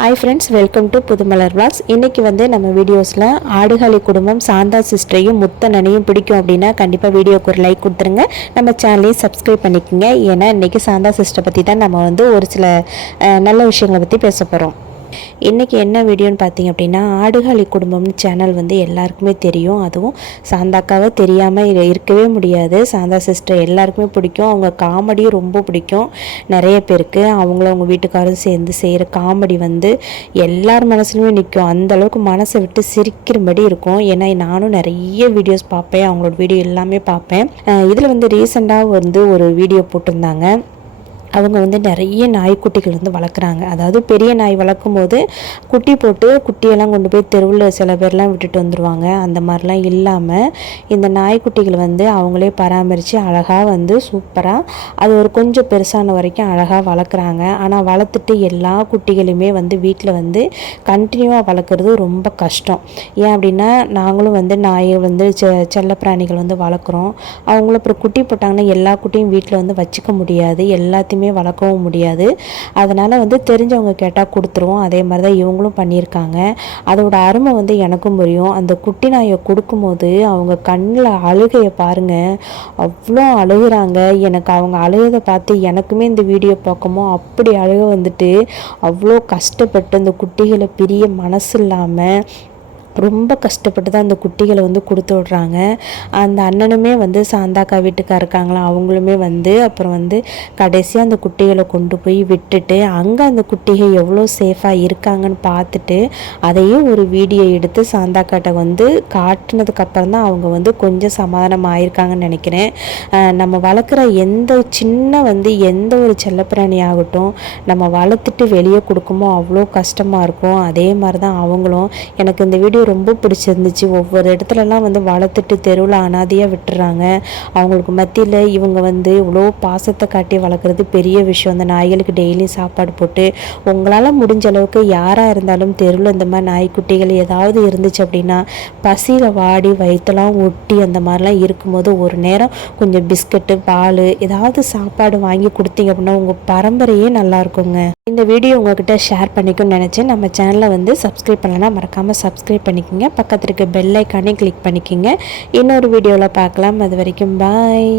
High friends welcome to Pudhumalar vlogs இன்னைக்கு வந்து நம்ம வீடியோஸ்ல ஆடுகளி குடும்பம் சாந்தா சிஸ்டரையும் முத்தனனையும் பிடிக்கும் அப்படினா கண்டிப்பா வீடியோக்கு ஒரு லைக் கொடுத்துருங்க நம்ம சேனலையும் சப்ஸ்கிரைப் பண்ணிக்கங்க ஏன்னா இன்னைக்கு சாந்தா சிஸ்டர் பத்தி தான் நம்ம வந்து ஒரு சில நல்ல விஷயங்களை பத்தி பேச போறோம் இன்றைக்கி என்ன வீடியோன்னு பார்த்தீங்க அப்படின்னா ஆடுகளி குடும்பம்னு சேனல் வந்து எல்லாருக்குமே தெரியும். அதுவும் சாந்தாக்காவை தெரியாமல் இருக்கவே முடியாது. சாந்தா சிஸ்டர் எல்லாருக்குமே பிடிக்கும். அவங்க காமெடியும் ரொம்ப பிடிக்கும் நிறைய பேருக்கு. அவங்களும் அவங்க வீட்டுக்காரும் சேர்ந்து செய்கிற காமெடி வந்து எல்லார் மனசுலையுமே நிற்கும். அந்தளவுக்கு மனசை விட்டு சிரிக்கிறபடி இருக்கும். ஏன்னா நானும் நிறைய வீடியோஸ் பார்ப்பேன், அவங்களோட வீடியோ எல்லாமே பார்ப்பேன். இதில் வந்து ரீசெண்டாக வந்து ஒரு வீடியோ போட்டிருந்தாங்க. அவங்க வந்து நிறைய நாய்க்குட்டிகள் வந்து வளர்க்குறாங்க. அதாவது பெரிய நாய் வளர்க்கும் போது குட்டி போட்டு குட்டியெல்லாம் கொண்டு போய் தெருவில் சில பேர்லாம் விட்டுட்டு வந்துடுவாங்க. அந்த மாதிரிலாம் இல்லாமல் இந்த நாய்க்குட்டிகள் வந்து அவங்களே பராமரித்து அழகாக வந்து சூப்பராக அது ஒரு கொஞ்சம் பெருசான வரைக்கும் அழகாக வளர்க்குறாங்க. ஆனால் வளர்த்துட்டு எல்லா குட்டிகளுமே வந்து வீட்டில் வந்து கண்டினியூவாக வளர்க்குறது ரொம்ப கஷ்டம். ஏன் அப்படின்னா நாங்களும் வந்து நாயை வந்து செல்ல பிராணிகள் வந்து வளர்க்குறோம். அவங்களும் அப்புறம் குட்டி போட்டாங்கன்னா எல்லா குட்டியும் வீட்டில் வந்து வச்சுக்க முடியாது, எல்லாத்தையும் வளர்க்கவும் முடியாது. அதனால் வந்து தெரிஞ்சவங்க கேட்டால் கொடுத்துருவோம். அதே மாதிரி தான் இவங்களும் பண்ணியிருக்காங்க. அதோட அருமை வந்து எனக்கும் புரியும். அந்த குட்டி நாயை கொடுக்கும்போது அவங்க கண்ணில் அழுகையை பாருங்கள், அவ்வளோ அழுகுறாங்க. எனக்கு அவங்க அழுகதை பார்த்து எனக்குமே இந்த வீடியோ பார்க்குமோ அப்படி அழுக வந்துட்டு அவ்வளோ கஷ்டப்பட்டு அந்த குட்டிகளை பிரிய மனசு இல்லாமல் ரொம்ப கஷ்டப்பட்டு தான் அந்த குட்டிகளை வந்து கொடுத்து விட்றாங்க. அந்த அண்ணனுமே வந்து சாந்தாக்கா வீட்டுக்காக இருக்காங்களா, அவங்களுமே வந்து அப்புறம் வந்து கடைசியாக அந்த குட்டிகளை கொண்டு போய் விட்டுட்டு அங்கே அந்த குட்டிகள் எவ்வளோ சேஃபாக இருக்காங்கன்னு பார்த்துட்டு அதையும் ஒரு வீடியோ எடுத்து சாந்தாக்காட்ட வந்து காட்டினதுக்கப்புறம் தான் அவங்க வந்து கொஞ்சம் சமாதானம் ஆயிருக்காங்கன்னு நினைக்கிறேன். நம்ம வளர்க்குற எந்த சின்ன வந்து எந்த ஒரு செல்லப்பிராணி ஆகட்டும் நம்ம வளர்த்துட்டு வெளியே கொடுக்குமோ அவ்வளோ கஷ்டமாக இருக்கும். அதே மாதிரி தான் அவங்களும். எனக்கு இந்த வீடியோ ரொம்ப பிடிச்சிருந்துச்சு. ஒவ்வொரு இடத்துலலாம் வந்து வளர்த்துட்டு தெருவில் அனாதையாக விட்டுறாங்க. அவங்களுக்கு மத்தியில் இவங்க வந்து இவ்வளோ பாசத்தை காட்டி வளர்க்குறது பெரிய விஷயம். அந்த நாய்களுக்கு டெய்லியும் சாப்பாடு போட்டு உங்களால் முடிஞ்ச அளவுக்கு யாராக இருந்தாலும் தெருவில் இந்த மாதிரி நாய்க்குட்டிகள் ஏதாவது இருந்துச்சு அப்படின்னா பசியில் வாடி வயிற்றெல்லாம் ஒட்டி அந்த மாதிரிலாம் இருக்கும்போது ஒரு நேரம் கொஞ்சம் பிஸ்கட்டு பால் ஏதாவது சாப்பாடு வாங்கி கொடுத்தீங்க அப்படின்னா உங்கள் பரம்பரையே நல்லா இருக்குங்க. இந்த வீடியோ உங்கள்கிட்ட ஷேர் பண்ணிக்கணும்னு நினச்சேன். நம்ம சேனலை வந்து சப்ஸ்கிரைப் பண்ணலைன்னா மறக்காமல் சப்ஸ்கிரைப் பண்ணிக்கோங்க. பக்கத்தில் இருக்க பெல் ஐக்கானே கிளிக் பண்ணிக்கோங்க. இன்னொரு வீடியோவில் பார்க்கலாம். அது வரைக்கும் பாய்.